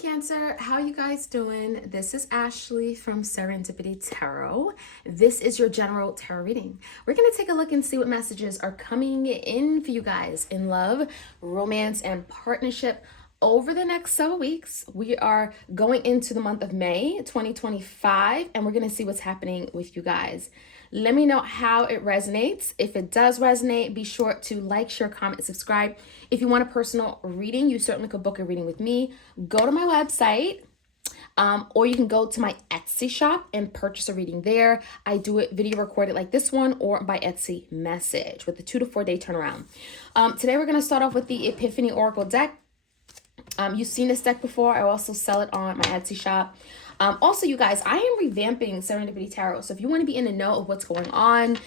Cancer, how you guys doing? This is Ashley from Serendipity Tarot. This is your general tarot reading. We're going to take a look and see what messages are coming in for you guys in love, romance, and partnership over the next several weeks. We are going into the month of May 2025, and we're going to see what's happening with you guys. Let me know how it resonates. If it does resonate, be sure to like, share, comment, subscribe. If you want a personal reading, you certainly could book a reading with me. Go to my website, or you can go to my Etsy shop and purchase a reading there. I do it video recorded like this one or by Etsy message with a 2 to 4 day turnaround. Today we're going to start off with the Epiphany Oracle deck. You've seen this deck before. I also sell it on my Etsy shop. Also, you guys, I am revamping Serendipity Tarot. So if you want to be in the know of what's going on,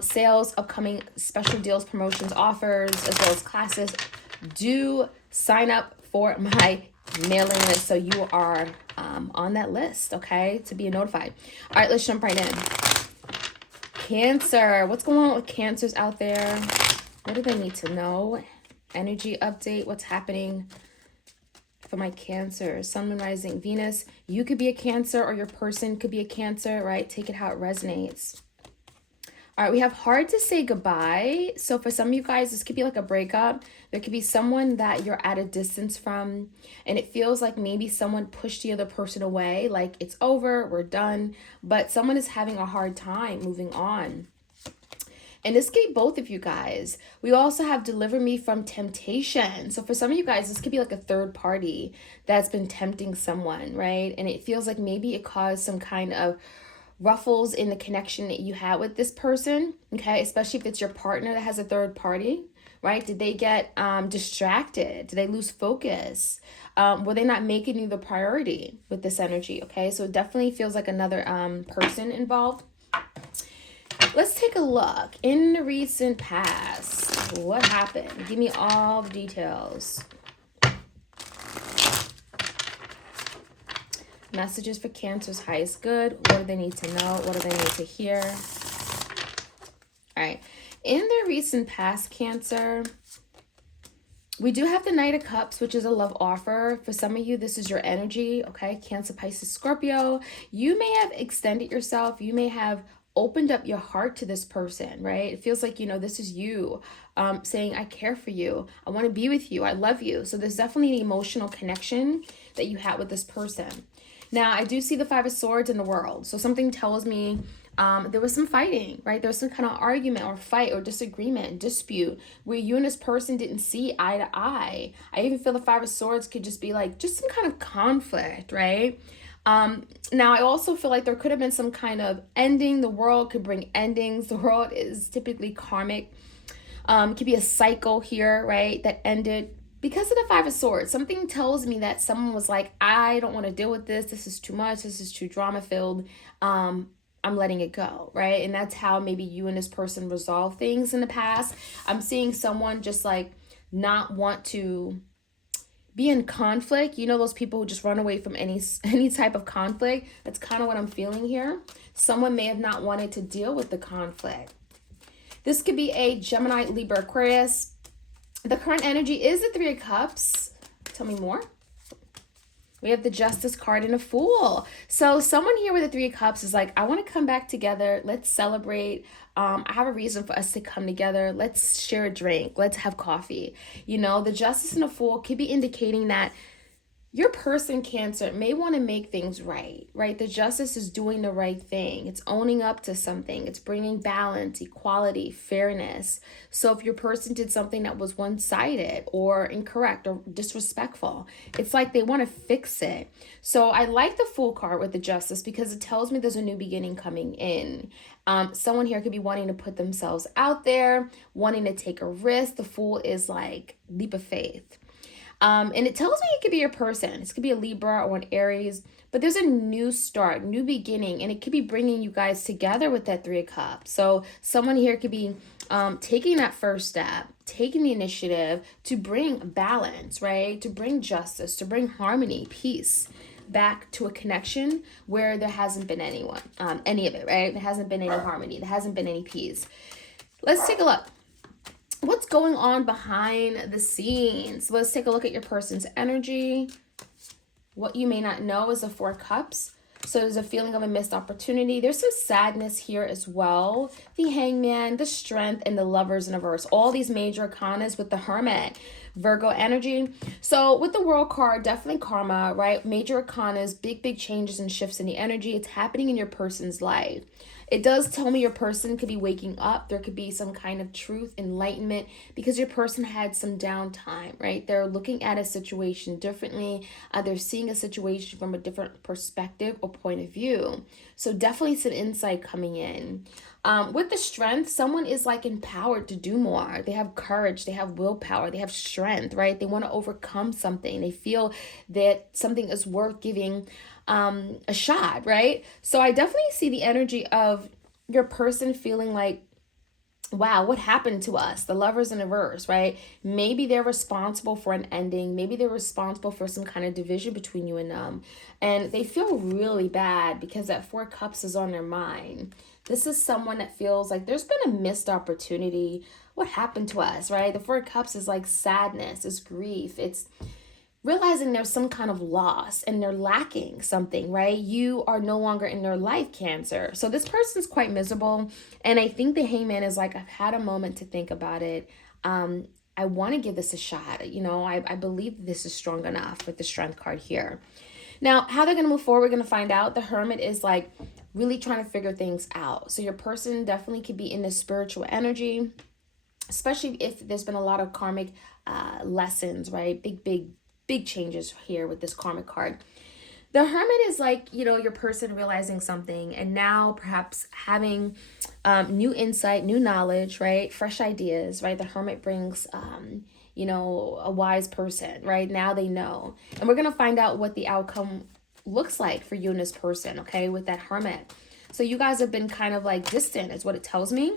sales, upcoming special deals, promotions, offers, as well as classes, do sign up for my mailing list so you are on that list, okay, to be notified. All right, let's jump right in. Cancer, what's going on with Cancers out there? What do they need to know? Energy update, what's happening for my Cancer? Sun, Moon, Rising, Venus. You could be a Cancer or your person could be a Cancer, right? Take it how it resonates. All right, we have hard to say goodbye. So for some of you guys, this could be like a breakup. There could be someone that you're at a distance from, and it feels like maybe someone pushed the other person away, like it's over, we're done, but someone is having a hard time moving on. And this could be both of you guys. We also have deliver me from temptation. So for some of you guys, this could be like a third party that's been tempting someone, right? And it feels like maybe it caused some kind of ruffles in the connection that you had with this person, okay? Especially if it's your partner that has a third party, right? Did they get distracted? Did they lose focus? Were they not making you the priority with this energy, okay? So it definitely feels like another person involved. Let's take a look. In the recent past, what happened? Give me all the details. Messages for Cancer's highest good. What do they need to know? What do they need to hear? All right. In the recent past, Cancer, we do have the Knight of Cups, which is a love offer. For some of you, this is your energy, okay? Cancer, Pisces, Scorpio. You may have extended yourself. You may have opened up your heart to this person, right? It feels like, you know, this is you saying, I care for you. I want to be with you. I love you. So there's definitely an emotional connection that you had with this person. Now, I do see the Five of Swords in the world. So something tells me there was some fighting, right? There was some kind of argument or fight or disagreement, dispute, where you and this person didn't see eye to eye. I even feel the Five of Swords could just be like, just some kind of conflict, right? Now, I also feel like there could have been some kind of ending. The world could bring endings. The world is typically karmic. It could be a cycle here, right, that ended. Because of the Five of Swords, something tells me that someone was like, I don't want to deal with this. This is too much. This is too drama-filled. I'm letting it go, right? And that's how maybe you and this person resolve things in the past. I'm seeing someone just like not want to be in conflict. You know, those people who just run away from any type of conflict. That's kind of what I'm feeling here. Someone may have not wanted to deal with the conflict. This could be a Gemini, Libra, Aquarius. The current energy is the Three of Cups. Tell me more. We have the Justice card and a Fool. So someone here with the Three of Cups is like, I want to come back together. Let's celebrate. I have a reason for us to come together. Let's share a drink. Let's have coffee. You know, the Justice and the Fool could be indicating that your person, Cancer, may want to make things right, right? The Justice is doing the right thing. It's owning up to something. It's bringing balance, equality, fairness. So if your person did something that was one-sided or incorrect or disrespectful, it's like they want to fix it. So I like the Fool card with the Justice because it tells me there's a new beginning coming in. Someone here could be wanting to put themselves out there, wanting to take a risk. The Fool is like leap of faith. And it tells me it could be your person. It could be a Libra or an Aries, but there's a new start, new beginning, and it could be bringing you guys together with that Three of Cups. So someone here could be taking that first step, taking the initiative to bring balance, right? To bring justice, to bring harmony, peace back to a connection where there hasn't been any of it, right? There hasn't been any harmony. There hasn't been any peace. Let's take a look. What's going on behind the scenes? Let's take a look at your person's energy. What you may not know is the Four Cups. So there's a feeling of a missed opportunity. There's some sadness here as well. The Hangman, the Strength, and the Lovers in reverse. All these major arcanas with the Hermit, Virgo energy. So with the World card, definitely karma, right? Major arcanas, big changes and shifts in the energy. It's happening in your person's life. It does tell me your person could be waking up. There could be some kind of truth, enlightenment, because your person had some downtime, right? They're looking at a situation differently. They're seeing a situation from a different perspective or point of view. So definitely some insight coming in. With the Strength, someone is like empowered to do more. They have courage, they have willpower, they have strength, right? They want to overcome something. They feel that something is worth giving a shot, right? So I definitely see the energy of your person feeling like, wow, what happened to us? The Lovers in reverse, right? Maybe they're responsible for an ending. Maybe they're responsible for some kind of division between you and them. And they feel really bad because that Four Cups is on their mind. This is someone that feels like there's been a missed opportunity. What happened to us, right? The Four Cups is like sadness, it's grief, it's realizing there's some kind of loss and they're lacking something, right? You are no longer in their life, Cancer. So this person's quite miserable. And I think the Hangman is like, I've had a moment to think about it. I want to give this a shot. You know, I believe this is strong enough with the Strength card here. Now, how they're going to move forward, we're going to find out. The Hermit is like really trying to figure things out. So your person definitely could be in the spiritual energy, especially if there's been a lot of karmic lessons, right? Big changes here with this karmic card. The Hermit is like, you know, your person realizing something and now perhaps having new insight, new knowledge, right? Fresh ideas, right? The Hermit brings, you know, a wise person, right? Now they know. And we're going to find out what the outcome looks like for you and this person, okay, with that Hermit. So you guys have been kind of like distant is what it tells me.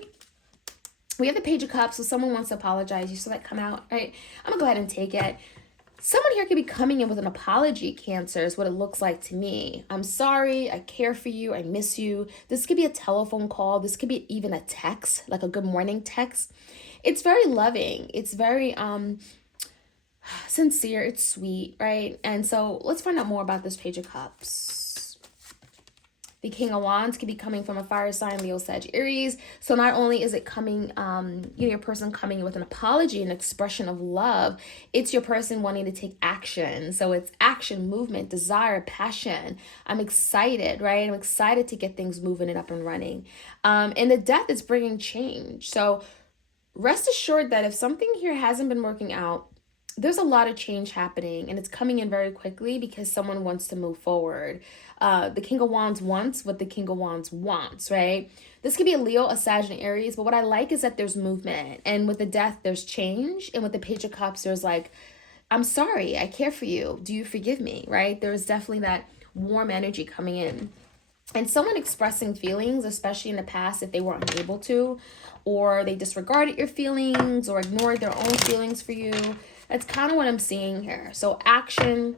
We have the Page of Cups, so someone wants to apologize. You saw that come out, right? I'm going to go ahead and take it. Someone here could be coming in with an apology, Cancer, is what it looks like to me. I'm sorry, I care for you, I miss you. This could be a telephone call. This could be even a text, like a good morning text. It's very loving. It's very sincere. It's sweet, right? And so let's find out more about this Page of Cups. The King of Wands could be coming from a fire sign, Leo, Sag, Aries. So not only is it coming, you know, your person coming with an apology, an expression of love, it's your person wanting to take action. So it's action, movement, desire, passion. I'm excited, right? I'm excited to get things moving and up and running. And the Death is bringing change. So rest assured that if something here hasn't been working out, there's a lot of change happening and it's coming in very quickly because someone wants to move forward. The King of Wands wants what the King of Wands wants, right? This could be a Leo, a Sag, and Aries, but what I like is that there's movement. And with the Death, there's change. And with the Page of Cups, there's like, I'm sorry, I care for you. Do you forgive me, right? There's definitely that warm energy coming in. And someone expressing feelings, especially in the past, if they were unable to, or they disregarded your feelings or ignored their own feelings for you. That's kind of what I'm seeing here. So action,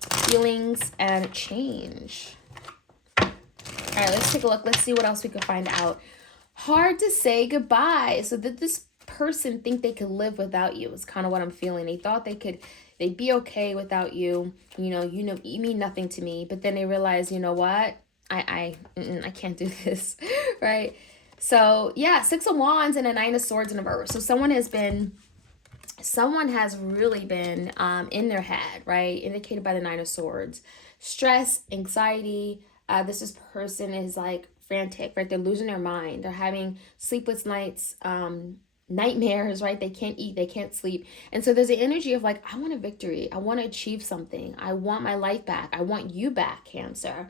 feelings, and change. All right, let's take a look. Let's see what else we can find out. Hard to say goodbye. So did this person think they could live without you? Is kind of what I'm feeling. They thought they'd be okay without you. You know, you mean nothing to me. But then they realize, you know what? I can't do this, right? So yeah, Six of Wands and a Nine of Swords in reverse. So someone has really been in their head, right? Indicated by the Nine of Swords. Stress, anxiety. This person is like frantic, right? They're losing their mind. They're having sleepless nights, nightmares, right? They can't eat, they can't sleep. And so there's the energy of like, I want a victory. I want to achieve something. I want my life back. I want you back, Cancer.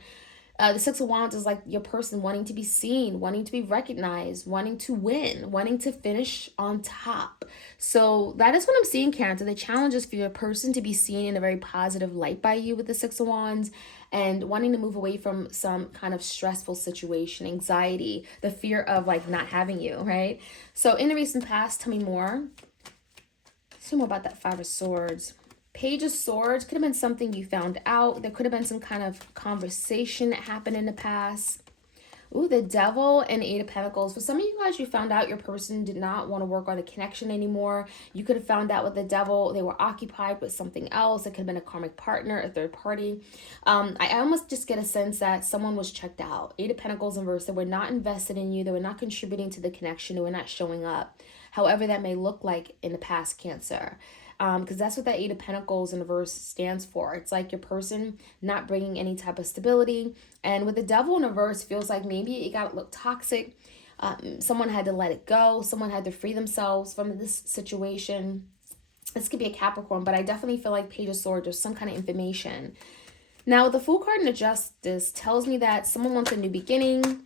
The Six of Wands is like your person wanting to be seen, wanting to be recognized, wanting to win, wanting to finish on top. So that is what I'm seeing, Cancer. The challenge is for your person to be seen in a very positive light by you with the Six of Wands and wanting to move away from some kind of stressful situation, anxiety, the fear of like not having you, right? So in the recent past, tell me more. Say more about that Five of Swords. Page of Swords could have been something you found out. There could have been some kind of conversation that happened in the past. Ooh, the Devil and Eight of Pentacles. For some of you guys, you found out your person did not want to work on a connection anymore. You could have found out with the Devil, they were occupied with something else. It could have been a karmic partner, a third party. I almost just get a sense that someone was checked out. Eight of Pentacles in reverse. They were not invested in you. They were not contributing to the connection. They were not showing up. However that may look like in the past, Cancer. Because that's what that Eight of Pentacles in reverse stands for. It's like your person not bringing any type of stability. And with the Devil in reverse, feels like maybe it got a little toxic. Someone had to let it go. Someone had to free themselves from this situation. This could be a Capricorn, but I definitely feel like Page of Swords or some kind of information. Now, the Fool card in the Justice tells me that someone wants a new beginning,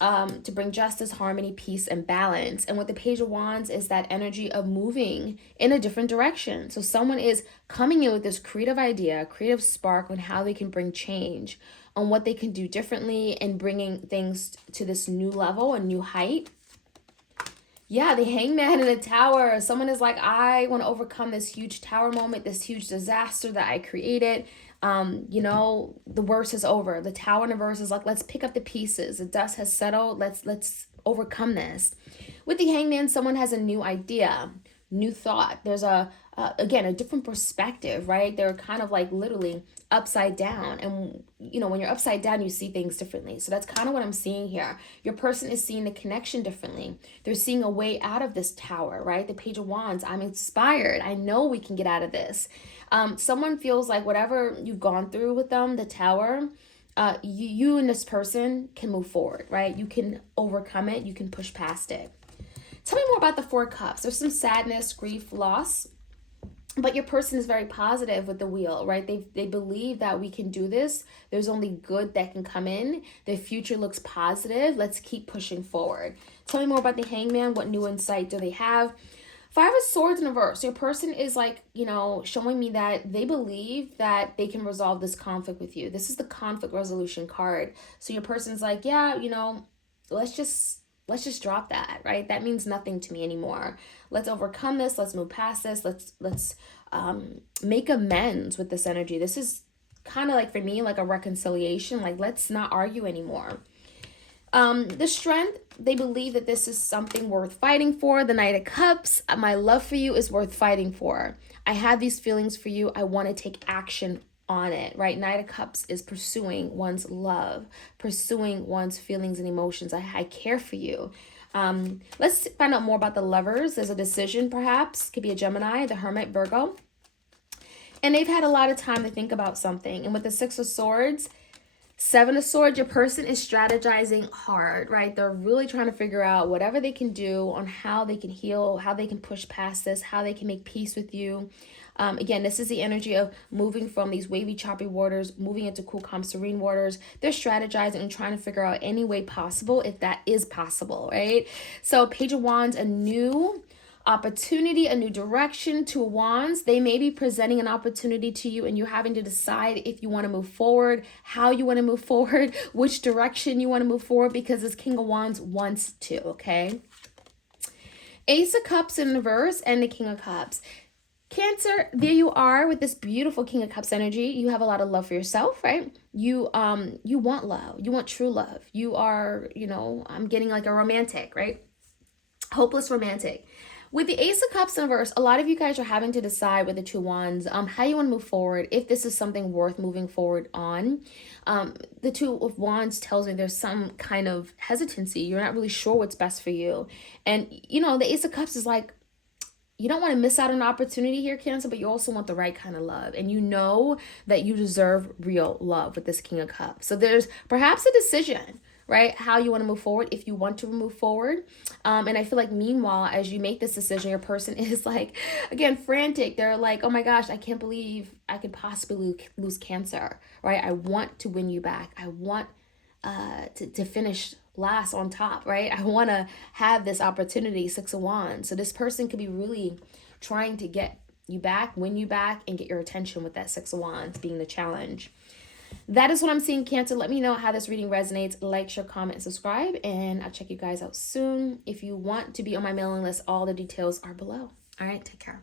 to bring justice, harmony, peace, and balance. And with the Page of Wands is that energy of moving in a different direction. So someone is coming in with this creative idea, creative spark on how they can bring change, on what they can do differently, and bringing things to this new level, a new height. Yeah, the Hangman in the Tower. Someone is like, I want to overcome this huge tower moment, this huge disaster that I created. The worst is over. The Tower in reverse is like, let's pick up the pieces. The dust has settled. Let's overcome this. With the Hangman, someone has a new idea, new thought. There's again, a different perspective, right? They're kind of like literally upside down. And, when you're upside down, you see things differently. So that's kind of what I'm seeing here. Your person is seeing the connection differently. They're seeing a way out of this tower, right? The Page of Wands. I'm inspired. I know we can get out of this. Someone feels like whatever you've gone through with them, the tower, you and this person can move forward, right? You can overcome it. You can push past it. Tell me more about the Four Cups. There's some sadness, grief, loss, but your person is very positive with the Wheel, right? They believe that we can do this. There's only good that can come in. Their future looks positive. Let's keep pushing forward. Tell me more about the Hangman. What new insight do they have? Five of Swords in reverse. Your person is like, showing me that they believe that they can resolve this conflict with you. This is the conflict resolution card. So your person's like, yeah, let's just drop that, right? That means nothing to me anymore. Let's overcome this. Let's move past this. Let's make amends with this energy. This is kind of like, for me, like a reconciliation. Like, let's not argue anymore. The Strength, they believe that this is something worth fighting for. The Knight of Cups, my love for you is worth fighting for. I have these feelings for you. I want to take action on it, right? Knight of Cups is pursuing one's love, pursuing one's feelings and emotions. I care for you. Let's find out more about the Lovers. There's a decision, perhaps. Could be a Gemini, the Hermit, Virgo. And they've had a lot of time to think about something. And with the Six of Swords, Seven of Swords, your person is strategizing hard, right? They're really trying to figure out whatever they can do on how they can heal, how they can push past this, how they can make peace with you. Again, this is the energy of moving from these wavy, choppy waters, moving into cool, calm, serene waters. They're strategizing and trying to figure out any way possible, if that is possible, right? So Page of Wands, a new opportunity, a new direction. Two of Wands, they may be presenting an opportunity to you and you're having to decide if you want to move forward, how you want to move forward, which direction you want to move forward, because this King of Wands wants to, okay? Ace of Cups in reverse and the King of Cups. Cancer, there you are with this beautiful King of Cups energy. You have a lot of love for yourself, right? You want love. You want true love. You are, I'm getting like a romantic, right? Hopeless romantic. With the Ace of Cups in reverse, a lot of you guys are having to decide with the Two Wands how you want to move forward, if this is something worth moving forward on. The Two of Wands tells me there's some kind of hesitancy. You're not really sure what's best for you. And, the Ace of Cups is like, you don't want to miss out on an opportunity here, Cancer, but you also want the right kind of love. And you know that you deserve real love with this King of Cups. So there's perhaps a decision, right? How you want to move forward, if you want to move forward. And I feel like meanwhile, as you make this decision, your person is like, again, frantic. They're like, oh my gosh, I can't believe I could possibly lose Cancer, right? I want to win you back. I want to finish last on top, right? I want to have this opportunity, Six of Wands. So this person could be really trying to get you back, win you back, and get your attention with that Six of Wands being the challenge. That is what I'm seeing, Cancer. Let me know how this reading resonates. Like, share, comment, and subscribe, and I'll check you guys out soon. If you want to be on my mailing list, all the details are below. All right, take care.